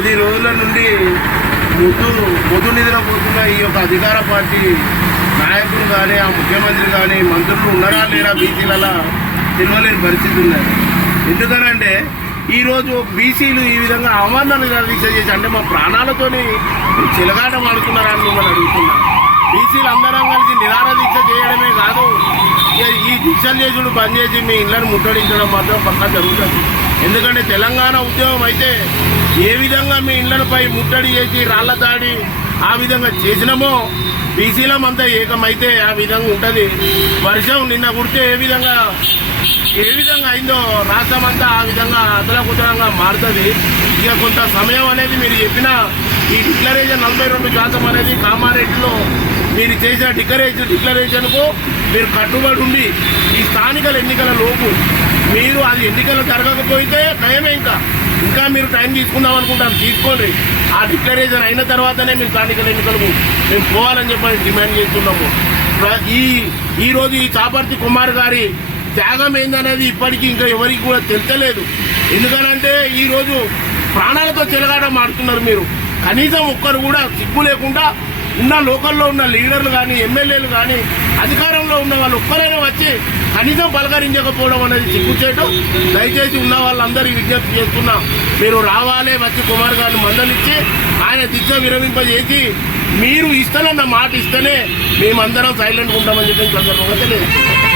పది రోజుల నుండి ముద్దు ముద్దు నిద్రపోతున్న ఈ యొక్క అధికార పార్టీ నాయకులు కానీ ఆ ముఖ్యమంత్రి కానీ మంత్రులు ఉన్నారా లేరా బీసీలలో తెలియలేని పరిస్థితి ఉన్నది. ఎందుకనంటే ఈరోజు బీసీలు ఈ విధంగా అవమానాలు దీక్ష చేసి అంటే మా ప్రాణాలతోని చిలగాట ఆడుతున్నారా అని మిమ్మల్ని అడుగుతున్నాను బీసీలు అందరం కలిసి నిరార దీక్ష చేయడమే కాదు ఇక ఈ దీక్షలు చేసుడు బంద్ చేసి మీ ఇళ్ళని ముట్టడించడం మాత్రం పక్కా జరుగుతుంది. ఎందుకంటే తెలంగాణ ఉద్యమం అయితే ఏ విధంగా మీ ఇళ్ళపై ముట్టడి చేసి రాళ్ళ దాడి ఆ విధంగా చేసినామో బీసీలం అంతా ఏకమైతే ఆ విధంగా ఉంటుంది. వర్షం నిన్న కుడితే ఏ విధంగా ఏ విధంగా అయిందో రాష్ట్రం అంతా ఆ విధంగా అతలకుతలంగా మారుతుంది. ఇక కొంత సమయం అనేది మీరు చెప్పిన ఈ డిక్లరేషన్ నలభై రెండు శాతం అనేది కామారెడ్డిలో మీరు చేసిన డిక్లరేషన్ డిక్లరేషన్కు మీరు కట్టుబడి ఉండి ఈ స్థానికల ఎన్నికల లోపు మీరు అది ఎన్నికలు జరగకపోతే నయమే ఇంకా. ఇంకా మీరు టైం తీసుకుందాం అనుకుంటాను తీసుకోండి. ఆ డిక్లరేషన్ అయిన తర్వాతనే మీరు స్థానిక ఎన్నికలకు మేము పోవాలని చెప్పని డిమాండ్ చేస్తున్నాము. ప్ర- ఈ ఈరోజు ఈ చాపర్తి కుమార్ గారి త్యాగం ఏందనేది ఇప్పటికీ ఇంకా ఎవరికి కూడా తెలియలేదు ఎందుకనంటే ఈరోజు ప్రాణాలతో చెలగాట మారుతున్నారు మీరు. కనీసం ఒక్కరు కూడా సిగ్గు లేకుండా ఉన్న లోకల్లో ఉన్న లీడర్లు కానీ ఎమ్మెల్యేలు కానీ అధికారంలో ఉన్న వాళ్ళు ఒక్కరైనా వచ్చి కనీసం పలకరించకపోవడం అనేది సిగ్గుచేటు దయచేసి ఉన్న వాళ్ళందరికీ విజ్ఞప్తి చేస్తున్నాం మీరు రావాలే వచ్చి కుమార్ గారిని మందలిచ్చి ఆయన దిశ విరమింపజేసి మీరు ఇస్తానన్న మాట ఇస్తేనే మేమందరం సైలెంట్ ఉంటామని చెప్పి సందర్భంగా తెలియదు